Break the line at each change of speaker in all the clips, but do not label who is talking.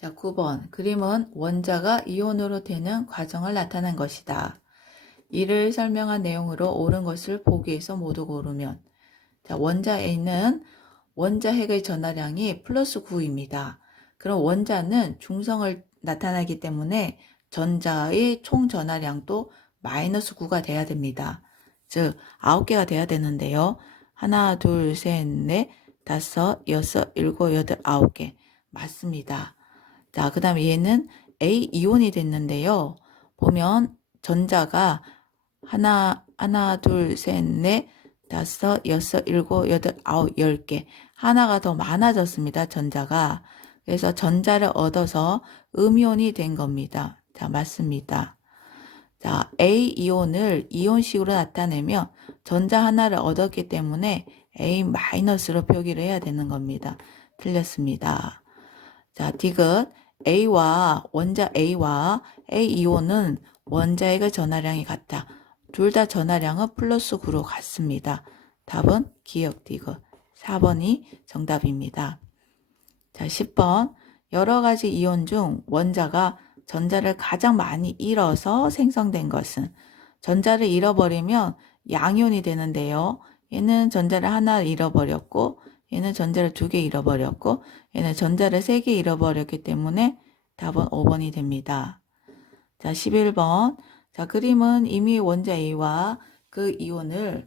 자, 9번. 그림은 원자가 이온으로 되는 과정을 나타낸 것이다. 이를 설명한 내용으로 옳은 것을 보기에서 모두 고르면. 자, 원자 A는 원자 핵의 전하량이 플러스 9입니다. 그럼 원자는 중성을 나타나기 때문에 전자의 총 전하량도 마이너스 9가 돼야 됩니다. 즉, 9개가 돼야 되는데요. 하나, 둘, 셋, 넷, 다섯, 여섯, 일곱, 여덟, 아홉 개. 맞습니다. 자, 그 다음에 얘는 A 이온이 됐는데요. 보면 전자가 하나, 하나, 둘, 셋, 넷, 다섯, 여섯, 일곱, 여덟, 아홉, 열 개. 하나가 더 많아졌습니다. 전자가. 그래서 전자를 얻어서 음이온이 된 겁니다. 자, 맞습니다. 자, A 이온을 이온식으로 나타내면 전자 하나를 얻었기 때문에 A 마이너스로 표기를 해야 되는 겁니다. 틀렸습니다. 자, 디귿 A와 원자 A와 A 이온은 원자핵의 전하량이 같다. 둘 다 전하량은 플러스 9로 같습니다. 답은 기억 디귿 4번이 정답입니다. 자, 10번 여러 가지 이온 중 원자가 전자를 가장 많이 잃어서 생성된 것은 전자를 잃어버리면 양이온이 되는데요. 얘는 전자를 하나 잃어버렸고 얘는 전자를 두 개 잃어버렸고 얘는 전자를 세 개 잃어버렸기 때문에 답은 5번이 됩니다. 자, 11번. 자, 그림은 이미 원자 A와 그 이온을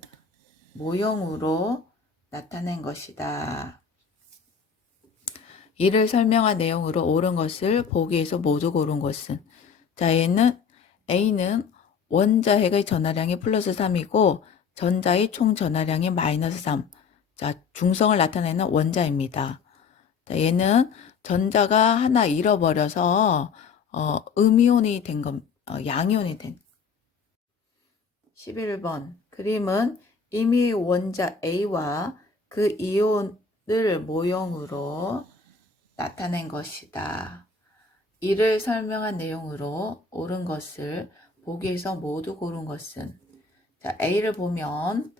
모형으로 나타낸 것이다. 이를 설명한 내용으로 옳은 것을 보기에서 모두 고른 것은 자 얘는 A는 원자 핵의 전하량이 플러스 3이고 전자의 총 전하량이 마이너스 3. 자 중성을 나타내는 원자입니다. 자 얘는 전자가 하나 잃어버려서 어, 음이온이 된 것, 어, 양이온이 된. 11번 그림은 이미 원자 A와 그 이온을 모형으로 나타낸 것이다. 이를 설명한 내용으로 옳은 것을 보기에서 모두 고른 것은 자, A를 보면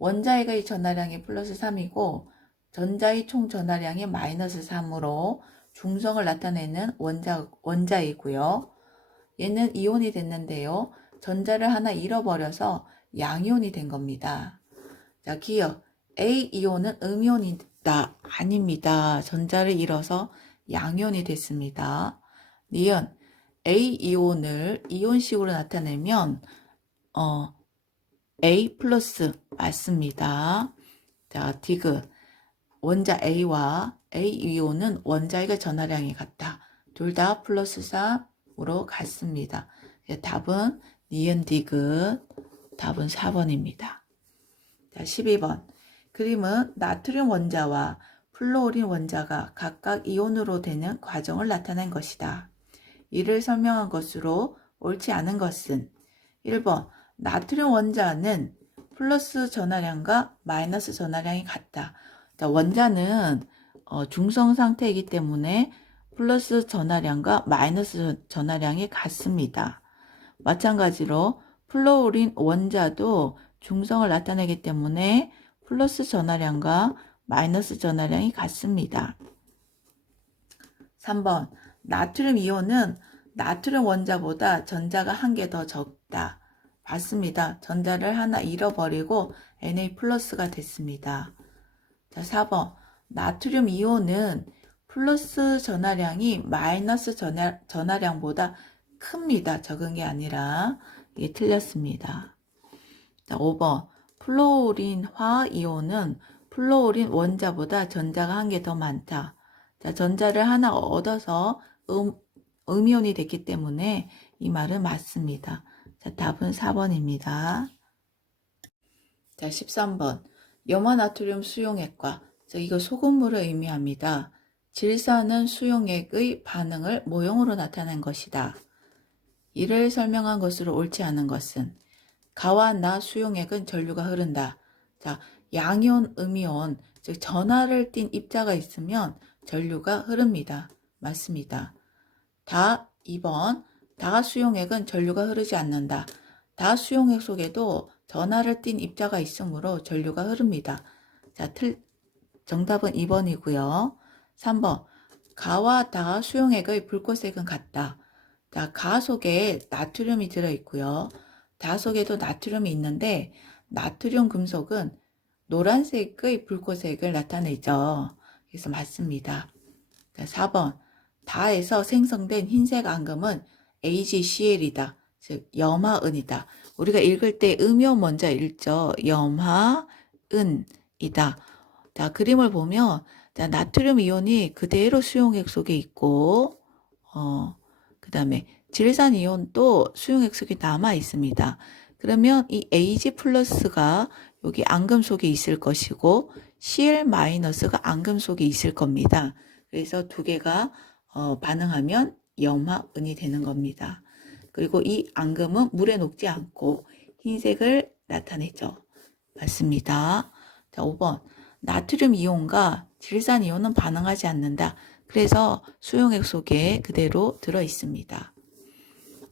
원자핵의 전하량이 플러스 3이고 전자의 총 전하량이 마이너스 3으로 중성을 나타내는 원자, 원자이고요. 얘는 이온이 됐는데요. 전자를 하나 잃어버려서 양이온이 된 겁니다. 자, 기억. A 이온은 음이온이다. 아닙니다. 전자를 잃어서 양이온이 됐습니다. 니은 A 이온을 이온식으로 나타내면 어, A 플러스 맞습니다. 자, 디귿. 원자 A와 A 이온은 원자핵의 전하량이 같다. 둘 다 플러스 3으로 같습니다. 답은 니은 디귿. 답은 4번입니다. 자, 12번. 그림은 나트륨 원자와 플로린 원자가 각각 이온으로 되는 과정을 나타낸 것이다. 이를 설명한 것으로 옳지 않은 것은 1번 나트륨 원자는 플러스 전하량과 마이너스 전하량이 같다. 자, 원자는 어, 중성 상태이기 때문에 플러스 전하량과 마이너스 전하량이 같습니다. 마찬가지로 플로린 원자도 중성을 나타내기 때문에 플러스 전하량과 마이너스 전하량이 같습니다. 3번 나트륨 이온은 나트륨 원자보다 전자가 한 개 더 적다. 맞습니다. 전자를 하나 잃어버리고 Na 플러스가 됐습니다. 자, 4번 나트륨 이온은 플러스 전하량이 마이너스 전하, 전하량보다 큽니다. 적은 게 아니라 이게 틀렸습니다. 자, 5번 플로린 화 이온은 플로린 원자보다 전자가 한 개 더 많다. 자, 전자를 하나 얻어서 음, 음이온이 됐기 때문에 이 말은 맞습니다. 자, 답은 4번입니다. 자, 13번. 염화나트륨 수용액과, 자, 이거 소금물을 의미합니다. 질산은 수용액의 반응을 모형으로 나타낸 것이다. 이를 설명한 것으로 옳지 않은 것은 가와 나 수용액은 전류가 흐른다. 자, 양이온, 음이온, 즉 전하를 띤 입자가 있으면 전류가 흐릅니다. 맞습니다. 다 2번 다수용액은 전류가 흐르지 않는다. 다수용액 속에도 전하를 띤 입자가 있으므로 전류가 흐릅니다. 자, 틀, 정답은 2번이고요. 3번 가와 다 수용액의 불꽃색은 같다. 자, 가 속에 나트륨이 들어있고요. 다 속에도 나트륨이 있는데 나트륨 금속은 노란색의 불꽃색을 나타내죠. 그래서 맞습니다. 자, 4번. 다에서 생성된 흰색 앙금은 AgCl이다. 즉, 염화은이다. 우리가 읽을 때 음요 먼저 읽죠. 염화은이다. 자, 그림을 보면, 자, 나트륨 이온이 그대로 수용액 속에 있고, 어, 그 다음에 질산 이온도 수용액 속에 남아 있습니다. 그러면 이 Ag 플러스가 여기 앙금 속에 있을 것이고, Cl 마이너스가 앙금 속에 있을 겁니다. 그래서 두 개가 어, 반응하면 염화은이 되는 겁니다. 그리고 이 앙금은 물에 녹지 않고 흰색을 나타내죠. 맞습니다. 자, 5번. 나트륨 이온과 질산 이온은 반응하지 않는다. 그래서 수용액 속에 그대로 들어 있습니다.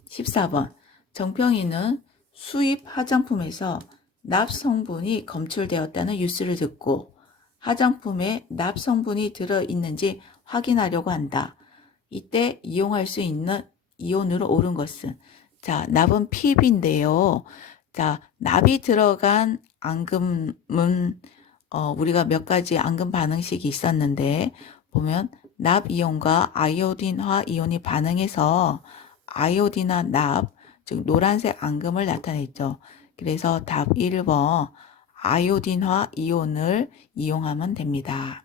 14번. 정평이는 수입 화장품에서 납 성분이 검출되었다는 뉴스를 듣고 화장품에 납 성분이 들어 있는지 확인하려고 한다. 이때 이용할 수 있는 이온으로 옳은 것은 자, 납은 PB인데요. 자, 납이 들어간 앙금은 어, 우리가 몇 가지 앙금 반응식이 있었는데 보면 납 이온과 아이오딘화 이온이 반응해서 아이오딘화 납, 즉 노란색 앙금을 나타냈죠. 그래서 답 1번 아이오딘화 이온을 이용하면 됩니다.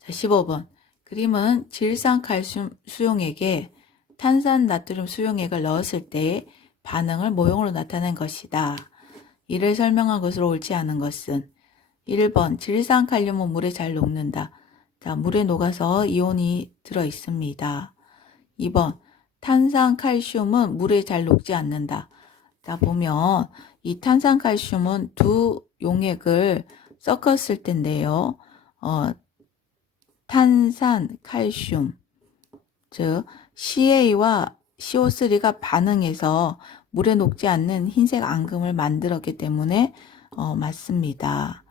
자, 15번. 그림은 질산칼슘 수용액에 탄산 나트륨 수용액을 넣었을 때 반응을 모형으로 나타낸 것이다. 이를 설명한 것으로 옳지 않은 것은 1번 질산칼륨은 물에 잘 녹는다. 자, 물에 녹아서 이온이 들어 있습니다. 2번 탄산칼슘은 물에 잘 녹지 않는다. 자, 보면 이 탄산칼슘은 두 용액을 섞었을 텐데요. 어, 탄산, 칼슘, 즉 CA와 CO3가 반응해서 물에 녹지 않는 흰색 앙금을 만들었기 때문에 어, 맞습니다.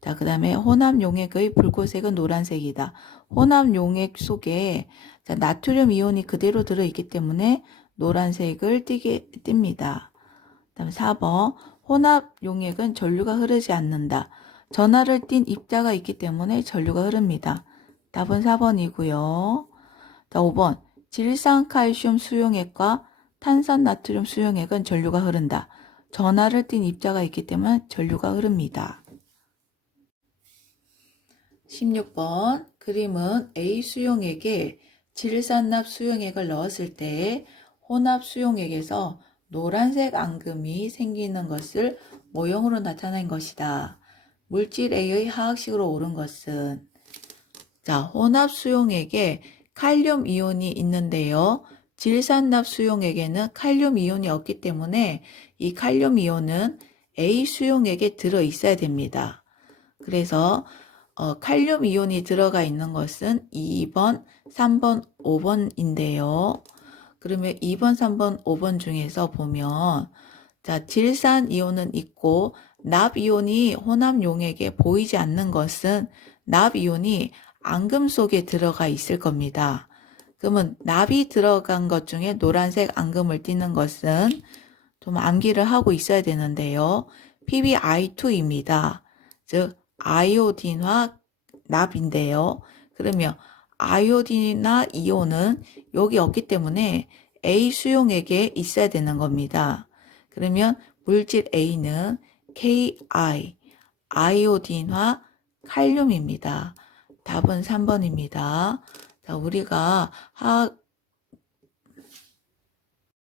자, 그 다음에 혼합 용액의 불꽃색은 노란색이다. 혼합 용액 속에 자, 나트륨 이온이 그대로 들어있기 때문에 노란색을 띠게, 띱니다. 그 다음에 4번 혼합 용액은 전류가 흐르지 않는다. 전하를 띤 입자가 있기 때문에 전류가 흐릅니다. 답은 4번이고요. 자, 5번. 질산 칼슘 수용액과 탄산 나트륨 수용액은 전류가 흐른다. 전하를 띤 입자가 있기 때문에 전류가 흐릅니다. 16번. 그림은 A 수용액에 질산납 수용액을 넣었을 때 혼합 수용액에서 노란색 앙금이 생기는 것을 모형으로 나타낸 것이다. 물질 A의 화학식으로 옳은 것은 자, 혼합 수용액에 칼륨 이온이 있는데요. 질산납 수용액에는 칼륨 이온이 없기 때문에 이 칼륨 이온은 A 수용액에 들어 있어야 됩니다. 그래서 어, 칼륨 이온이 들어가 있는 것은 2번, 3번, 5번인데요. 그러면 2번, 3번, 5번 중에서 보면 자, 질산 이온은 있고 납 이온이 혼합 용액에 보이지 않는 것은 납 이온이 앙금 속에 들어가 있을 겁니다. 그러면 납이 들어간 것 중에 노란색 앙금을 띠는 것은 좀 암기를 하고 있어야 되는데요. PbI2입니다. 즉 아이오딘화 납인데요. 그러면 아이오딘이나 이온은 여기 없기 때문에 A 수용액에 있어야 되는 겁니다. 그러면 물질 A는 KI, 아이오딘화 칼륨입니다. 답은 3번입니다. 자, 우리가 화학